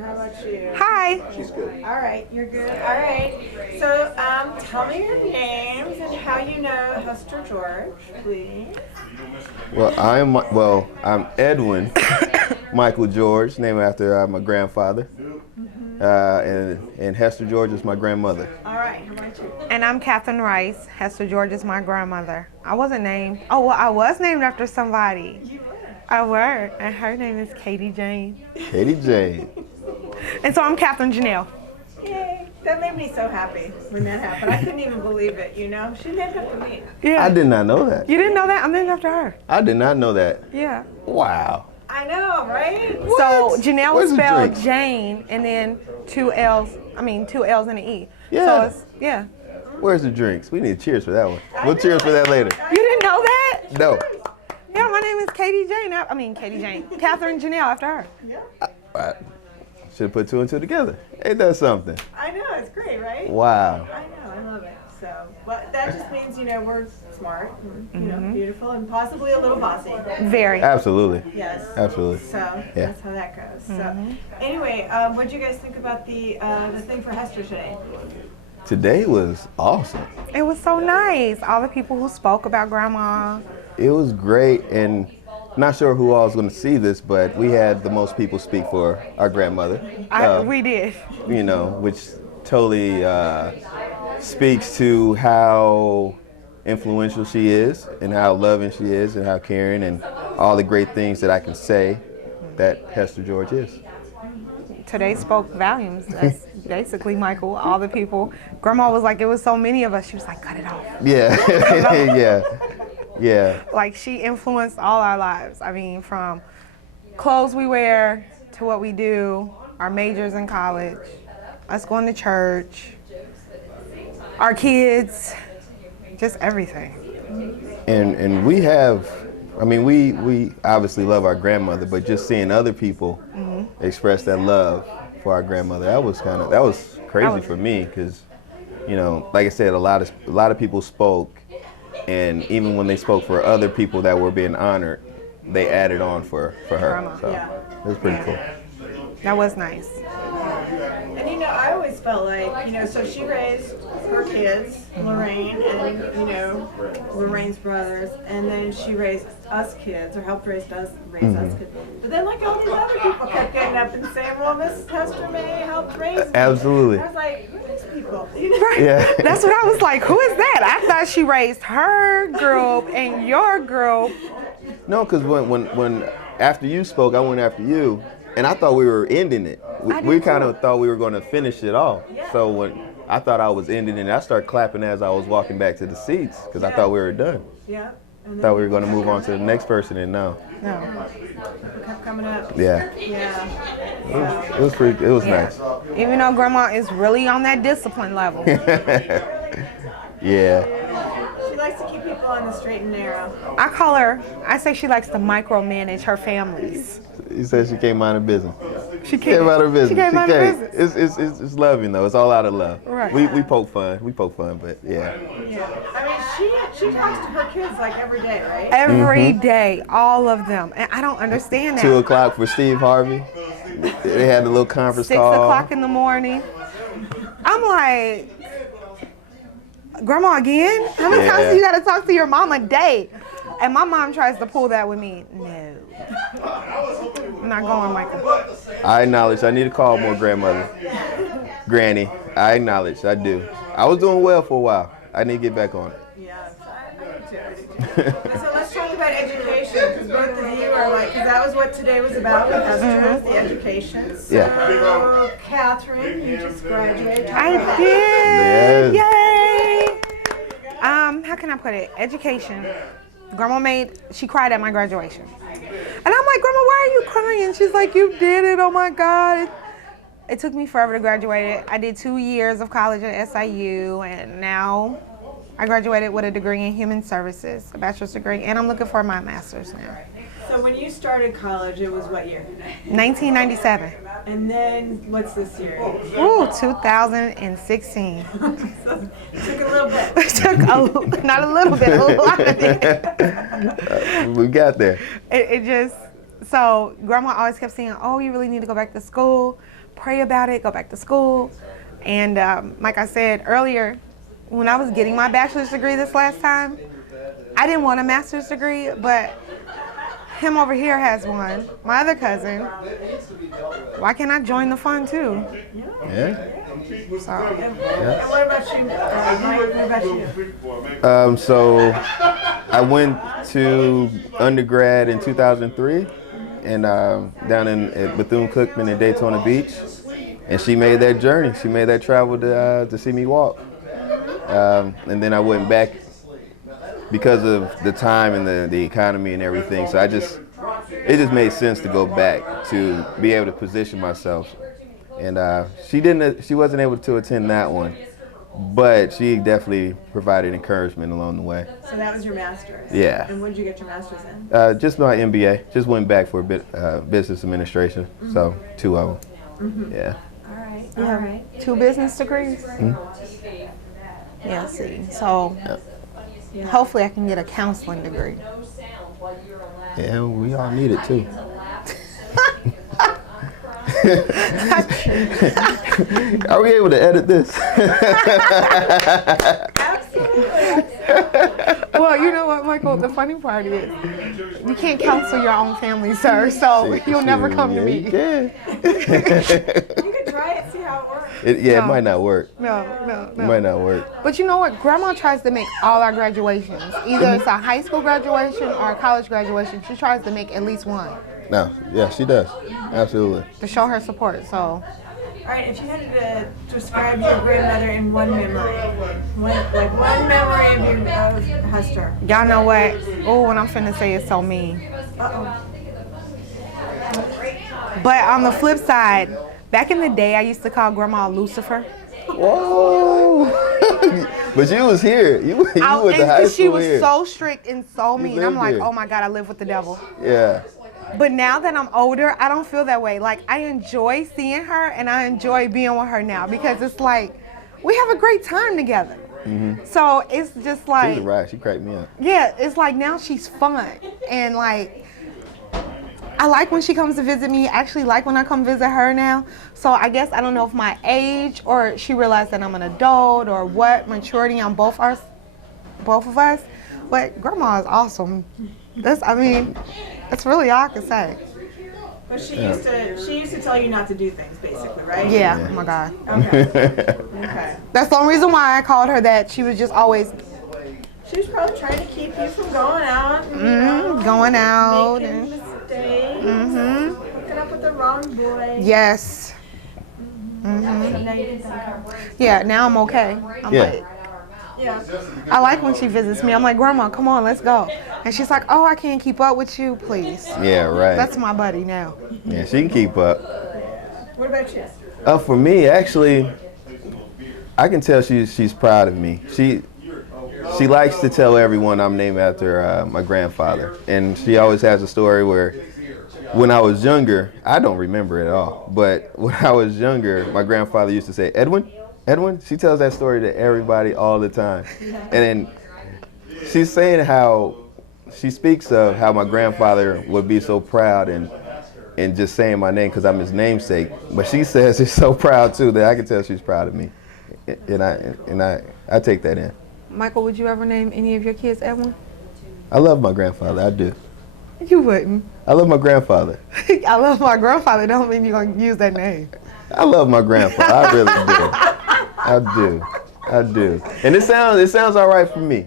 How about you? Hi. She's good. All right, you're good. All right. So, tell me your names and how you know Hester George, please. Well, I'm Edwin Michael George, named after my grandfather, and Hester George is my grandmother. All right. How about you? And I'm Kathryn Rice. Hester George is my grandmother. I wasn't named. Oh, well, I was named after somebody. You were. I were. And her name is Katie Jane. Katie Jane. And so I'm Kathryn Janelle. Yay. That made me so happy when that happened. I couldn't even believe it, you know? She named after me. Yeah. I did not know that. You didn't know that? I'm named after her. I did not know that. Yeah. Wow. I know, right? So Janelle Where's was the spelled drinks? Jane and then two L's and an E. Yeah. So it's, yeah. Where's the drinks? We need cheers for that one. We'll cheers for that later. You didn't know that? No. Yeah, my name is Katie Jane. Katie Jane. Kathryn Janelle after her. Yeah. Should have put two and two together. Ain't that something? I know, it's great, right? Wow. I know, I love it. So, but that just means, you know, we're smart, and, you know, beautiful, and possibly a little bossy. Very. Absolutely. Yes. Absolutely. So that's how that goes. So anyway, what do you guys think about the thing for Hester today? Today was awesome. It was so nice. All the people who spoke about Grandma. It was great, and not sure who all is going to see this, but we had the most people speak for our grandmother. We did. You know, which totally speaks to how influential she is, and how loving she is, and how caring, and all the great things that I can say that Hester George is. Today spoke volumes. That's basically, Michael, all the people. Grandma was like, it was so many of us. She was like, cut it off. Yeah, yeah, yeah. Like, she influenced all our lives. I mean, from clothes we wear to what we do, our majors in college, us going to church, our kids, just everything. And we have, I mean, we obviously love our grandmother, but just seeing other people express that love for our grandmother, that was crazy for me, because, you know, like I said, a lot of people spoke, and even when they spoke for other people that were being honored, they added on for her. Grandma. So it was pretty cool. That was nice. And you know, I always felt like, you know, so she raised her kids, Lorraine, and, you know, Lorraine's brothers, and then she raised us kids, or helped raise us kids. But then, like, all these other people kept getting up and saying, well, Mrs. Hester May helped raise me. Absolutely. I was like, who are these people? You know? Yeah. That's what I was like, who is that? I thought she raised her group and your group. No, because when after you spoke, I went after you, and I thought we were ending it. We kind of thought we were going to finish it off. So when I thought I was ending it, I started clapping as I was walking back to the seats, because I thought we were done. Yeah. And Thought we were going to move on to the next person, and no. people kept coming up. Yeah. Yeah. It was pretty. It was nice. Even though Grandma is really on that discipline level. Yeah. She likes to keep people on the straight and narrow. I say she likes to micromanage her families. You said she came out of business. She Came out of business. She came out of business. It's loving though. It's all out of love. Right. We poke fun. We poke fun, but yeah. Yeah. I mean, she talks to her kids like every day, right? Every day, all of them. And I don't understand that. 2:00 for Steve Harvey. They had a little conference 6 call. o'clock in the morning. I'm like, Grandma again? How many times do you got to talk to your mom a day? And my mom tries to pull that with me. No. I'm not going, Michael. I acknowledge I need to call more grandmother. Granny. I acknowledge I do. I was doing well for a while. I need to get back on it. Yes, I do too. So let's talk about education, because both of you are like, because that was what today was about with Hester, the education. So, Yeah. Kathryn, you just graduated. Talk I about did. Yes. Yay. How can I put it? Education. Grandma she cried at my graduation. And I'm like, Grandma, why are you crying? She's like, you did it. Oh my God. It took me forever to graduate. I did 2 years of college at SIU, and now I graduated with a degree in human services, a bachelor's degree, and I'm looking for my master's now. So when you started college, it was what year? 1997. And then what's this year? Ooh, 2016. So it took a little bit. It took not a little bit, a lot of it. We got there. So Grandma always kept saying, oh, you really need to go back to school. pray about it, go back to school. And like I said earlier, when I was getting my bachelor's degree this last time, I didn't want a master's degree, but him over here has one. My other cousin. Why can't I join the fund too? Yeah. So, And what about you, Mike? What about you? So I went to undergrad in 2003 and down at Bethune-Cookman in Daytona Beach. And she made that journey. She made that travel to see me walk. And then I went back because of the time and the economy and everything. So it just made sense to go back to be able to position myself. And she wasn't able to attend that one, but she definitely provided encouragement along the way. So that was your master's? Yeah. And when did you get your master's in? Just my MBA. Just went back for a bit business administration. So 2 of them. Yeah. All right. you All have right. 2 business degrees? Yeah, see. So hopefully I can get a counseling degree. Yeah, we all need it too. Are we able to edit this? Well, you know what, Michael? The funny part is you can't counsel your own family, sir, so you'll never come to me. You can. You could try it, see how it works. It might not work. No. It might not work. But you know what? Grandma tries to make all our graduations. Either it's a high school graduation or a college graduation. She tries to make at least one No, yeah, she does. Absolutely. to show her support. So, All right, if you had to describe your grandmother in one memory, one memory of Hester. y'all know what? Oh, what I'm finna say is so mean. Uh-oh. But on the flip side, back in the day, I used to call Grandma Lucifer. Whoa! But you was here. You went to high And she school was here. so strict and so mean. I'm lived like, here. oh my God, I live with the devil. Yeah. But now that I'm older, I don't feel that way. Like, I enjoy seeing her and I enjoy being with her now because it's like, we have a great time together. Mm-hmm. So it's just She like, was a ride. She cracked me up. yeah, it's like now she's fun. And like, I like when she comes to visit me. I actually like when I come visit her now. So I guess I don't know if my age or she realized that I'm an adult or what maturity on both of us. But Grandma is awesome. That's really all I can say. But she used to tell you not to do things, basically, right? Yeah. Oh my God. Okay. Okay. That's the only reason why I called her that. She was just always She was probably trying to keep you from going out. You know, going out making and mistakes. Hooking up with the wrong boy. yes. So now you can think of- Yeah. Now I'm okay. I'm Yeah. like, Yeah. I like when she visits me. I'm like, Grandma, come on, let's go. And she's like, oh, I can't keep up with you, please. Yeah, right. That's my buddy now. Yeah, she can keep up. What about you? For me, actually, I can tell she's proud of me. She likes to tell everyone I'm named after my grandfather. And she always has a story where when I was younger, I don't remember it at all, but when I was younger, my grandfather used to say, Edwin? She tells that story to everybody all the time. And then she's saying how she speaks of how my grandfather would be so proud and just saying my name because I'm his namesake. But she says she's so proud too that I can tell she's proud of me. And I take that in. Michael, would you ever name any of your kids Edwin? I love my grandfather, I do. You wouldn't. I love my grandfather. I love my grandfather. Don't mean you're going to use that name. I love my grandfather, I really do. I do. And it sounds all right for me.